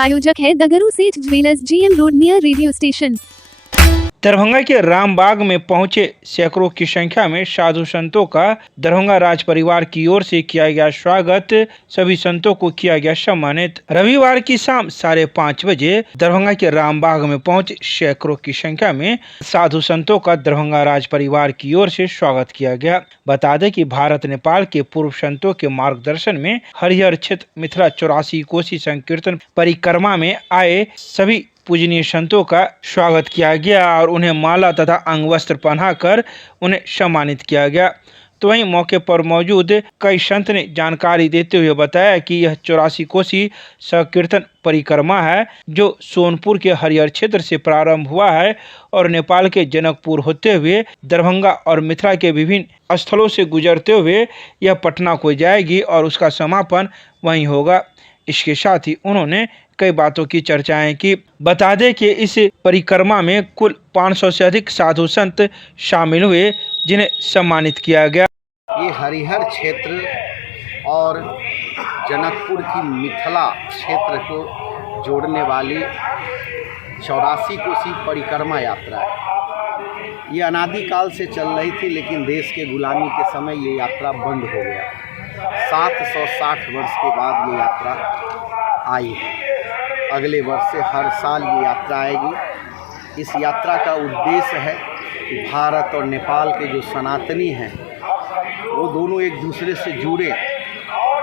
प्रायोजक है दगरू सेठ jewellers, GM road near radio station. Darbhanga के रामबाग में पहुंचे सैकड़ों की संख्या में साधु संतों का दरभंगा राज परिवार की ओर से किया गया स्वागत। सभी संतों को किया गया सम्मानित। रविवार की शाम 5:30 बजे दरभंगा के रामबाग में पहुंचे सैकड़ों की संख्या में साधु संतों का दरभंगा राज परिवार की ओर से स्वागत किया गया। बता दें कि भारत नेपाल के पूर्व संतों के मार्गदर्शन में हरिहर क्षेत्र मिथिला 84 कोसी संकीर्तन परिक्रमा में आए सभी पूजनीय संतों का स्वागत किया गया और उन्हें माला तथा अंग वस्त्र पहनाकर उन्हें सम्मानित किया गया। तो वहीं मौके पर मौजूद कई संत ने जानकारी देते हुए बताया कि यह 84 कोसी संकीर्तन परिक्रमा है जो सोनपुर के हरिहर क्षेत्र से प्रारंभ हुआ है और नेपाल के जनकपुर होते हुए दरभंगा और मिथिला के विभिन्न स्थलों से गुजरते हुए यह पटना को जाएगी और उसका समापन वहीं होगा। इसके साथ ही उन्होंने कई बातों की चर्चाएं की। बता दें कि इस परिक्रमा में कुल 500 से अधिक साधु संत शामिल हुए जिन्हें सम्मानित किया गया। ये हरिहर क्षेत्र और जनकपुर की मिथिला क्षेत्र को जोड़ने वाली 84 कोसी परिक्रमा यात्रा है। ये अनादिकाल से चल रही थी, लेकिन देश के गुलामी के समय ये यात्रा बंद हो गया। 760 वर्ष के बाद ये यात्रा आई है। अगले वर्ष से हर साल ये यात्रा आएगी। इस यात्रा का उद्देश्य है कि भारत और नेपाल के जो सनातनी हैं वो दोनों एक दूसरे से जुड़े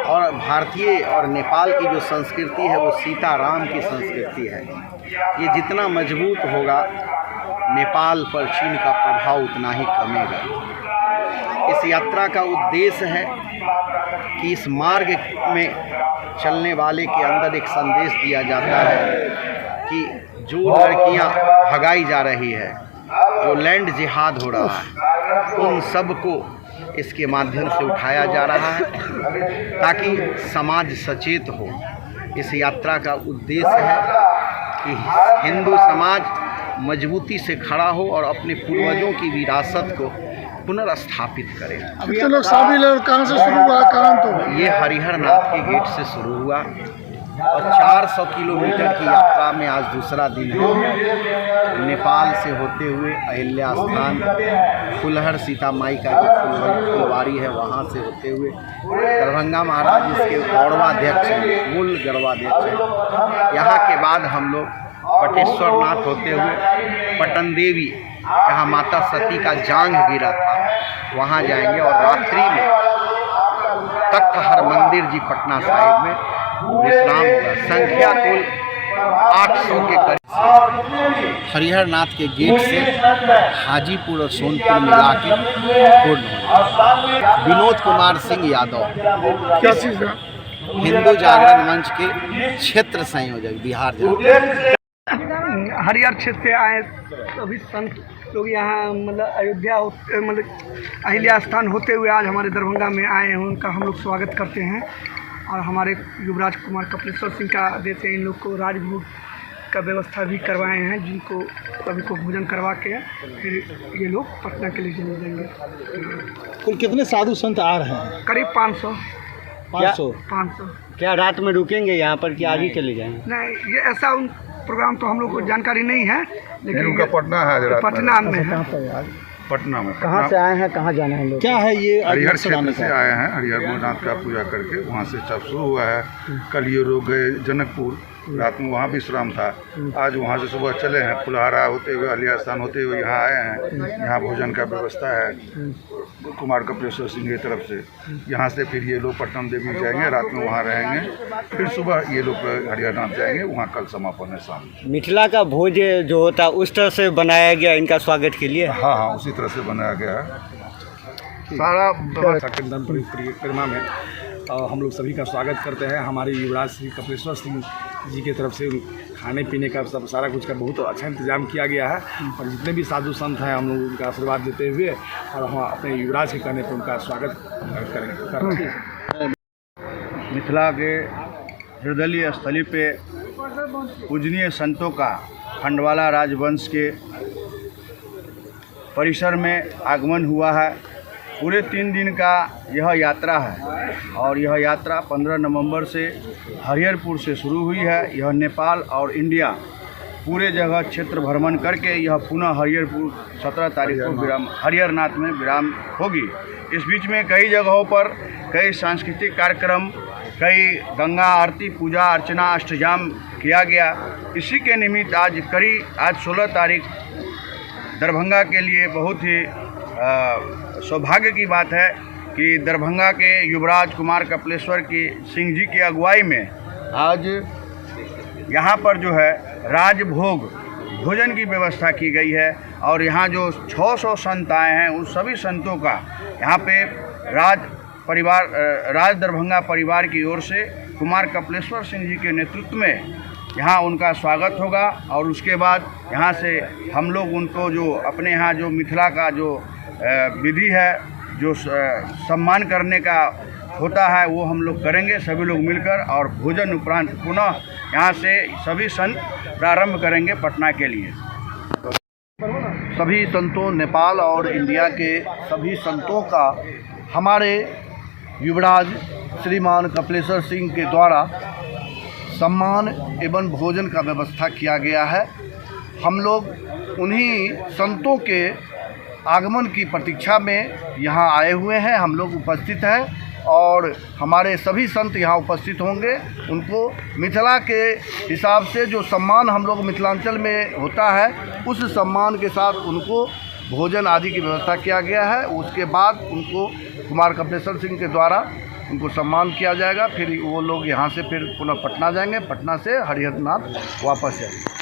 और भारतीय और नेपाल की जो संस्कृति है वो सीताराम की संस्कृति है। ये जितना मजबूत होगा नेपाल पर चीन का प्रभाव उतना ही कमेगा। इस यात्रा का उद्देश्य है कि इस मार्ग में चलने वाले के अंदर एक संदेश दिया जाता है कि जो लड़कियां भगाई जा रही है, जो लैंड जिहाद हो रहा है, उन सब को इसके माध्यम से उठाया जा रहा है ताकि समाज सचेत हो। इस यात्रा का उद्देश्य है कि हिंदू समाज मजबूती से खड़ा हो और अपने पूर्वजों की विरासत को पुनर्स्थापित करें। कितने लोग शामिल हैं और कहाँ से शुरू हुआ, कहाँ तो? ये हरिहर नाथ के गेट से शुरू हुआ और 400 किलोमीटर की यात्रा में आज दूसरा दिन है। नेपाल से होते हुए अहिल्या स्थान, फुलहर सीता माई का जो फुलवारी है वहाँ से होते हुए दरभंगा महाराज इसके गौरवाध्यक्ष हैं, मूल गौरवाध्यक्ष हैं। यहाँ के बाद हम लोग बटेश्वर नाथ होते हुए पटन देवी, जहाँ माता सती का जांघ गिरा था, वहाँ जाएंगे और रात्रि में तख्त हरमंदिर जी पटना साहिब में विश्राम होगा। संख्या कुल 800 के करीब हरिहर नाथ के गेट से हाजीपुर और सोनपुर मिला के पूर्ण होगा। विनोद कुमार सिंह यादव, क्या चीज़ है? हिंदू जागरण मंच के क्षेत्र संयोजक, बिहार झारखंड। हरिहर क्षेत्र से आए सभी संत लोग यहाँ मतलब अयोध्या मतलब अहिल्या स्थान होते हुए आज हमारे दरभंगा में आए हैं। उनका हम लोग स्वागत करते हैं और हमारे युवराज कुमार कपिलेश्वर सिंह का देते इन लोग को राजभोग का व्यवस्था भी करवाए हैं, जिनको सभी को भोजन करवा के फिर ये लोग पटना के लिए चले जाएंगे। कुल कितने साधु संत आ रहे हैं? करीब 500। 500। क्या रात में रुकेंगे यहाँ पर कि आज ही चले जाएंगे? नहीं, ये ऐसा उन प्रोग्राम तो हम लोग को जानकारी नहीं है, लेकिन उनका पटना है, पटना में है। पटना में। कहाँ से आए हैं, कहाँ जाना है लोग? क्या है ये? हरिहर क्षेत्र से आए हैं। हरिहर नाथ का पूजा करके वहाँ से सब शुरू हुआ है। कल ये लोग गए जनकपुर, रात में वहाँ विश्राम था। आज वहाँ से सुबह चले हैं, फुलहारा होते हुए अलिया स्थान होते हुए यहाँ आए हैं। यहाँ भोजन का व्यवस्था है कुमार कपिलेश्वर सिंह की तरफ से। यहाँ से फिर ये लोग पटन देवी जाएंगे, रात में वहाँ रहेंगे, फिर सुबह ये लोग हरिहर नाथ जाएंगे, वहाँ कल समापन है शाम। मिथिला का भोज जो होता है उस तरह से बनाया गया इनका स्वागत के लिए? हाँ, उसी तरह से बनाया गया है। सारा कीर्तन परिक्रमा में हम लोग सभी का स्वागत करते हैं। हमारे युवराज श्री कपिलेश्वर सिंह जी की तरफ से खाने पीने का सब सारा कुछ का बहुत अच्छा इंतजाम किया गया है और जितने भी साधु संत हैं हम लोग उनका आशीर्वाद देते हुए और हम अपने युवराज के कहने पर उनका स्वागत करेंगे। मिथिला के हृदय स्थली पे पूजनीय संतों का खंडवाला राजवंश के परिसर में आगमन हुआ है पूरे 3 दिन का यह यात्रा है और यह यात्रा 15 नवंबर से हरिहरपुर से शुरू हुई है। यह नेपाल और इंडिया पूरे जगह क्षेत्र भ्रमण करके यह पुनः हरिहरपुर 17 तारीख को विराम हरिहरनाथ में विराम होगी। इस बीच में कई जगहों पर कई सांस्कृतिक कार्यक्रम, कई गंगा आरती, पूजा अर्चना, अष्टजाम किया गया। इसी के निमित्त आज 16 तारीख दरभंगा के लिए बहुत ही सौभाग्य की बात है कि दरभंगा के युवराज कुमार कपिलेश्वर की सिंह जी की अगुवाई में आज यहाँ पर जो है राजभोग भोजन की व्यवस्था की गई है और यहाँ जो 600 संत आए हैं उन सभी संतों का यहाँ पे राज दरभंगा परिवार की ओर से कुमार कपिलेश्वर सिंह जी के नेतृत्व में यहाँ उनका स्वागत होगा और उसके बाद यहाँ से हम लोग उनको जो अपने यहाँ जो मिथिला का जो विधि है, जो सम्मान करने का होता है, वो हम लोग करेंगे सभी लोग मिलकर। और भोजन उपरांत पुनः यहाँ से सभी संत प्रारंभ करेंगे पटना के लिए। सभी संतों, नेपाल और इंडिया के सभी संतों का हमारे युवराज श्रीमान कपिलेश्वर सिंह के द्वारा सम्मान एवं भोजन का व्यवस्था किया गया है। हम लोग उन्हीं संतों के आगमन की प्रतीक्षा में यहाँ आए हुए हैं। हम लोग उपस्थित हैं और हमारे सभी संत यहाँ उपस्थित होंगे। उनको मिथिला के हिसाब से जो सम्मान हम लोग मिथिलांचल में होता है, उस सम्मान के साथ उनको भोजन आदि की व्यवस्था किया गया है। उसके बाद उनको कुमार कपिलेश्वर सिंह के द्वारा उनको सम्मान किया जाएगा। फिर वो लोग यहाँ से फिर पुनः पटना जाएंगे, पटना से हरिहरनाथ वापस जाएंगे।